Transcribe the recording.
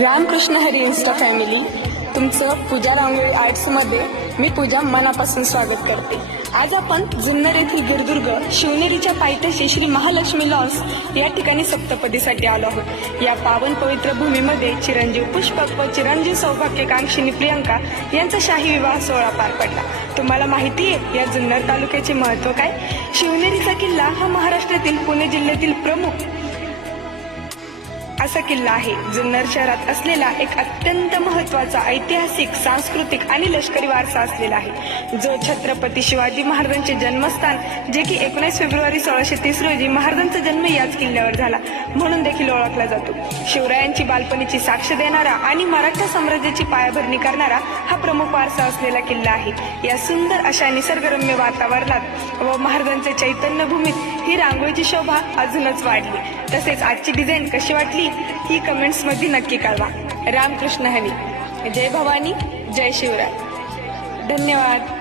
Ramakrishna Hari Insta family, तुमचं पूजा रांगोळी आर्ट्समध्ये मी पूजा मनापासून स्वागत करते। आज आपण जुन्नर येथील गिरदुर्ग शिवनेरीच्या पायथ्याशी श्री महालक्ष्मी लॉन्स या ठिकाणी सप्तपदीसाठी आलो आहोत। या पावन पवित्र भूमीमध्ये चिरंजीव पुष्पक व चिरंजीव सौभाग्यकांक्षिणी प्रियंका यांचा शाही विवाह सोहळा पार पडला। तुम्हाला माहिती आहे या जुन्नर तालुक्याचे महत्त्व काय? शिवनेरीचा किल्ला हा महाराष्ट्रातील पुणे जिल्ह्यातील प्रमुख असा किल्ला आहे। जुन्नर शहरात असलेला एक अत्यंत महत्त्वाचा ऐतिहासिक, सांस्कृतिक आणि लष्करी वारसा असलेला आहे, जो छत्रपती शिवाजी महाराजांचे जन्मस्थान जे की 19 फेब्रुवारी 1630 रोजी महाराजांचा जन्म याच किल्ल्यावर झाला म्हणून देखील ओळखला जातो। शिवरायांची बालपणीची साक्ष देणारा आणि मराठा साम्राज्याची पायाभरणी करणारा हा प्रमुख वारसा असलेला किल्ला आहे। या सुंदर अशा निसर्गरम्य वातावरणात व महाराजांच्या चैतन्य भूमीत ही रांगोळीची शोभा अजूनच वाढली। तसेच आजची डिझाईन कशी वाटली ही कमेंट्स मध्ये नक्की कळवा। रामकृष्ण हरी, जय भवानी, जय शिवराय, धन्यवाद।